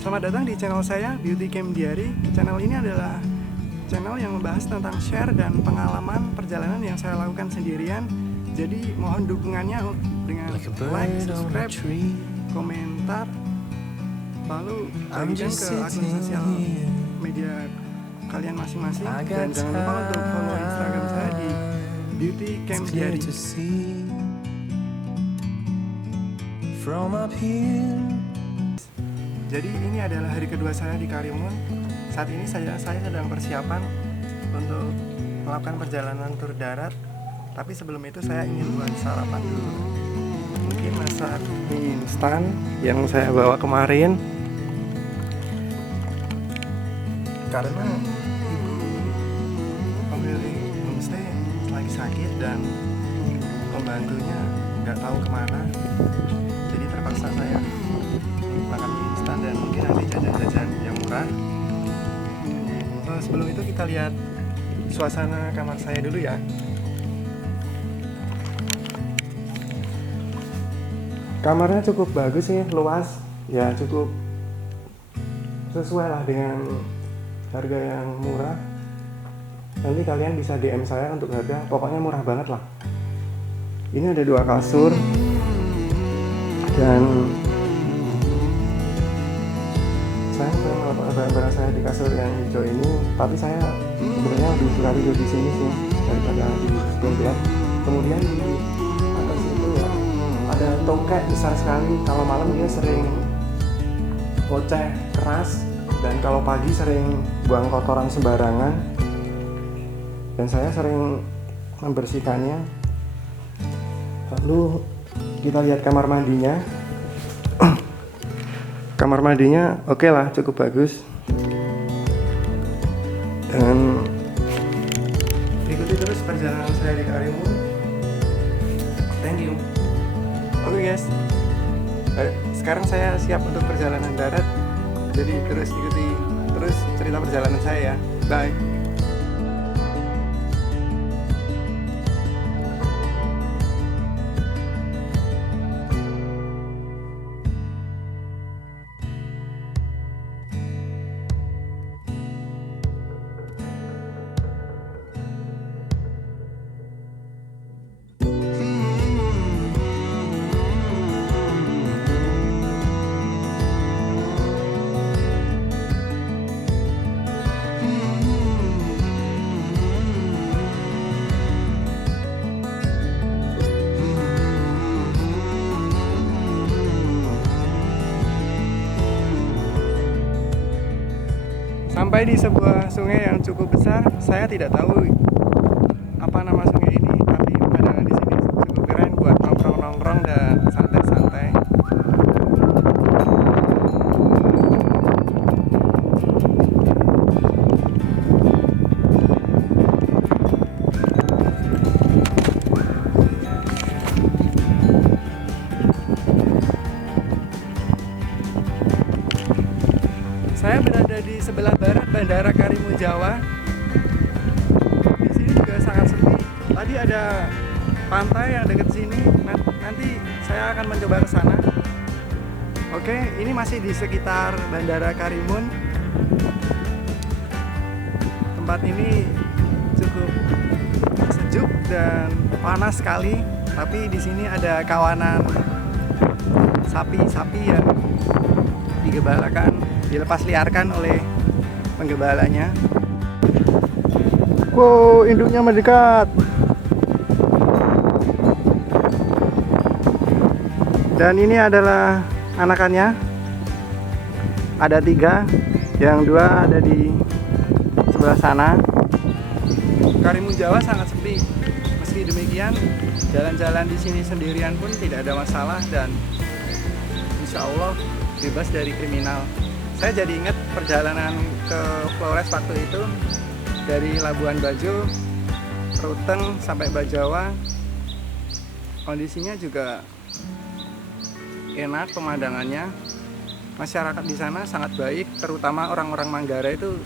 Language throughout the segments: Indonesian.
Selamat datang di channel saya, Beauty Camp Diary. Channel ini adalah channel yang membahas tentang share dan pengalaman perjalanan yang saya lakukan sendirian. Jadi mohon dukungannya dengan like, subscribe, komentar, lalu bagikan ke akun sosial media kalian masing-masing. Dan jangan lupa untuk follow Instagram saya di Beauty Camp Diary. Jadi ini adalah hari kedua saya di Karimun. Saat ini saya sedang persiapan untuk melakukan perjalanan tur darat. Tapi sebelum itu saya ingin buat sarapan dulu. Mungkin masak mie instan yang saya bawa kemarin. Karena ibu pemilik homestay lagi sakit dan pembantunya nggak tahu kemana. Jadi terpaksa saya makan mie instan dan mungkin nanti jajan-jajan yang murah. Sebelum itu kita lihat suasana kamar saya dulu ya. Kamarnya cukup bagus sih, luas, ya cukup sesuai lah dengan harga yang murah. Nanti kalian bisa DM saya untuk harga, pokoknya murah banget lah. Ini ada 2 kasur dan saya melepas barang-barang saya di kasur yang hijau ini, tapi saya sebenarnya lebih suka tidur di sini sih daripada di dompet. Kemudian di atas itu ya ada tongkat besar sekali. Kalau malam dia sering ngoceh keras dan kalau pagi sering buang kotoran sembarangan. Dan saya sering membersihkannya. Lalu kita lihat kamar mandinya. Kamar mandinya oke lah, cukup bagus. Dan ikuti terus perjalanan saya di Karimun. Thank you. Oke guys, sekarang saya siap untuk perjalanan darat. Jadi terus ikuti terus cerita perjalanan saya ya. Bye. Sampai di sebuah sungai yang cukup besar. Saya tidak tahu apa nama sungai ini, tapi pemandangan di sini cukup keren buat nongkrong-nongkrong dan santai-santai. Saya berada di sebelah barat Bandara Karimun Jawa. Di sini juga sangat sepi. Tadi ada pantai yang dekat sini. Nanti saya akan mencoba ke sana. Oke, ini masih di sekitar Bandara Karimun. Tempat ini cukup sejuk dan panas sekali. Tapi di sini ada kawanan sapi-sapi yang dilepas liarkan oleh penggembalanya. Wow, induknya mendekat. Dan ini adalah anakannya. Ada 3, yang 2 ada di sebelah sana. Karimun Jawa sangat sepi. Meski demikian, jalan-jalan di sini sendirian pun tidak ada masalah dan insya Allah bebas dari kriminal. Saya jadi ingat perjalanan ke Flores waktu itu dari Labuan Bajo, Ruteng sampai Bajawa. Kondisinya juga enak, pemandangannya. Masyarakat di sana sangat baik, terutama orang-orang Manggarai itu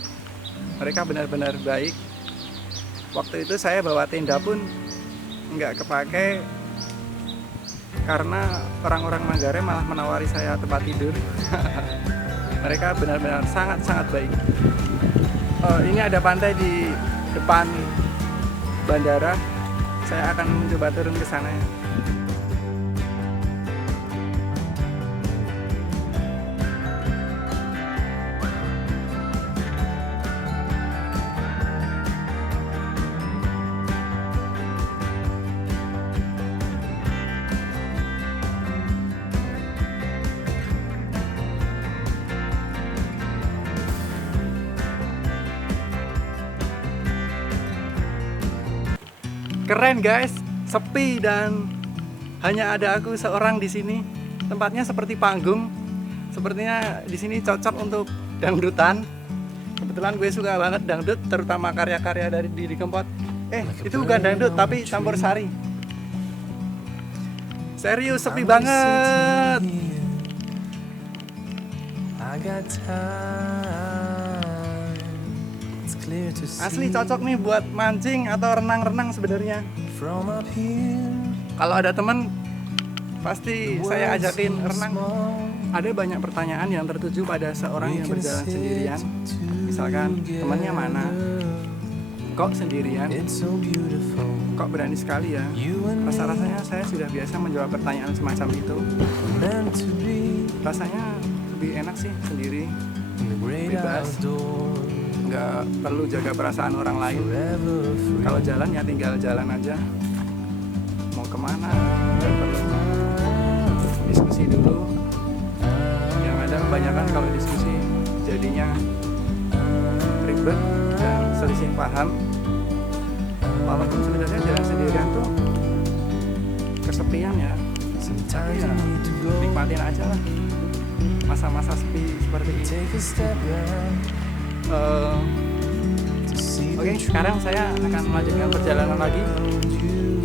mereka benar-benar baik. Waktu itu saya bawa tenda pun nggak kepake karena orang-orang Manggarai malah menawari saya tempat tidur. Mereka benar-benar sangat-sangat baik. Ini ada pantai di depan bandara. Saya akan mencoba turun ke sana ya. Keren guys, sepi dan hanya ada aku seorang di sini. Tempatnya seperti panggung. Sepertinya di sini cocok untuk dangdutan. Kebetulan gue suka banget dangdut, terutama karya-karya dari Didi Kempot. Itu bukan dangdut tapi campur sari. Serius sepi banget. Asli cocok nih buat mancing atau renang-renang sebenarnya. Kalau ada teman pasti saya ajakin renang. Ada banyak pertanyaan yang tertuju pada seorang yang berjalan sendirian. Misalkan temannya mana? Kok sendirian? Kok berani sekali ya? Rasa-rasanya saya sudah biasa menjawab pertanyaan semacam itu. Rasanya lebih enak sih sendiri, bebas, nggak perlu jaga perasaan orang lain. Kalau jalan ya tinggal jalan aja. Mau kemana? Nggak perlu diskusi dulu. Yang ada kebanyakan kalau diskusi jadinya ribet dan selisih paham. Walaupun sebenarnya jalan sendirian tuh kesepian ya, tapi ya nikmatin aja lah masa-masa sepi seperti ini. Oke, sekarang saya akan melanjutkan perjalanan lagi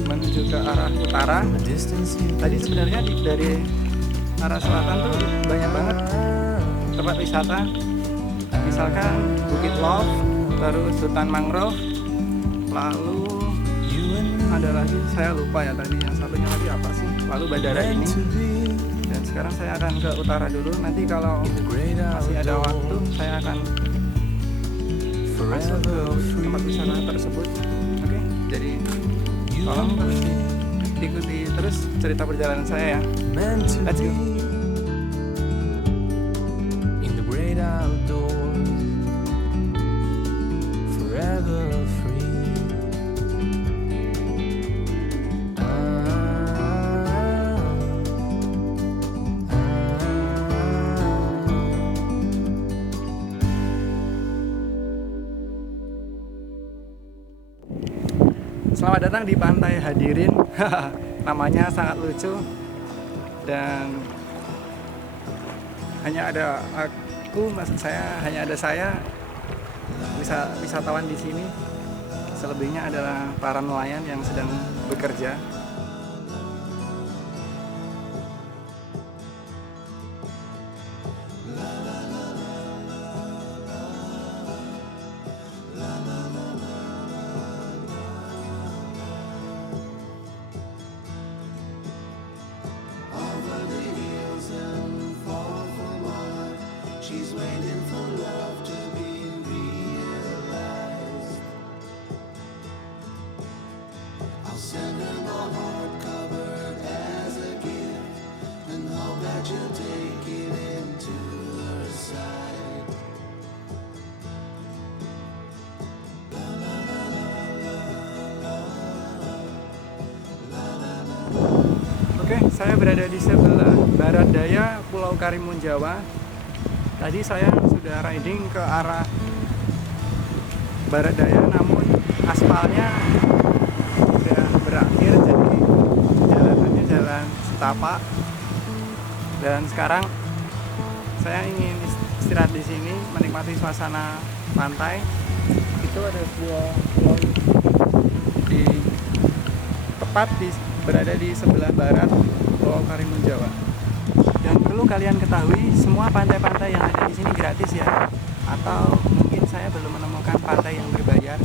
menuju ke arah utara. Tadi sebenarnya dari arah selatan tuh banyak banget tempat wisata. Misalkan Bukit Love, terus hutan mangrove, lalu ada lagi saya lupa ya tadi yang satunya lagi apa sih. Lalu bandara ini. Dan sekarang saya akan ke utara dulu. Nanti kalau masih ada waktu saya akan masuk ke tempat wisata tersebut. Oke, jadi tolong terus ikuti terus cerita perjalanan saya ya. Let's go. In the great outdoors, forever free. Selamat datang di Pantai Hadirin. Namanya sangat lucu dan hanya ada aku, maksud saya hanya ada saya wisatawan di sini. Selebihnya adalah para nelayan yang sedang bekerja. She's waiting for love to be realized. I'll send her my heart covered as a gift and hope that you'll take it into her side. Oke, saya berada di sebelah barat daya Pulau Karimun Jawa. Tadi saya sudah riding ke arah barat daya, namun aspalnya sudah berakhir, jadi jalanannya jalan setapak. Dan sekarang saya ingin istirahat di sini, menikmati suasana pantai. Itu ada sebuah pulau berada di sebelah barat Pulau Karimun Jawa. Dan perlu kalian ketahui, semua pantai-pantai yang ada di sini gratis ya. Atau mungkin saya belum menemukan pantai yang berbayar.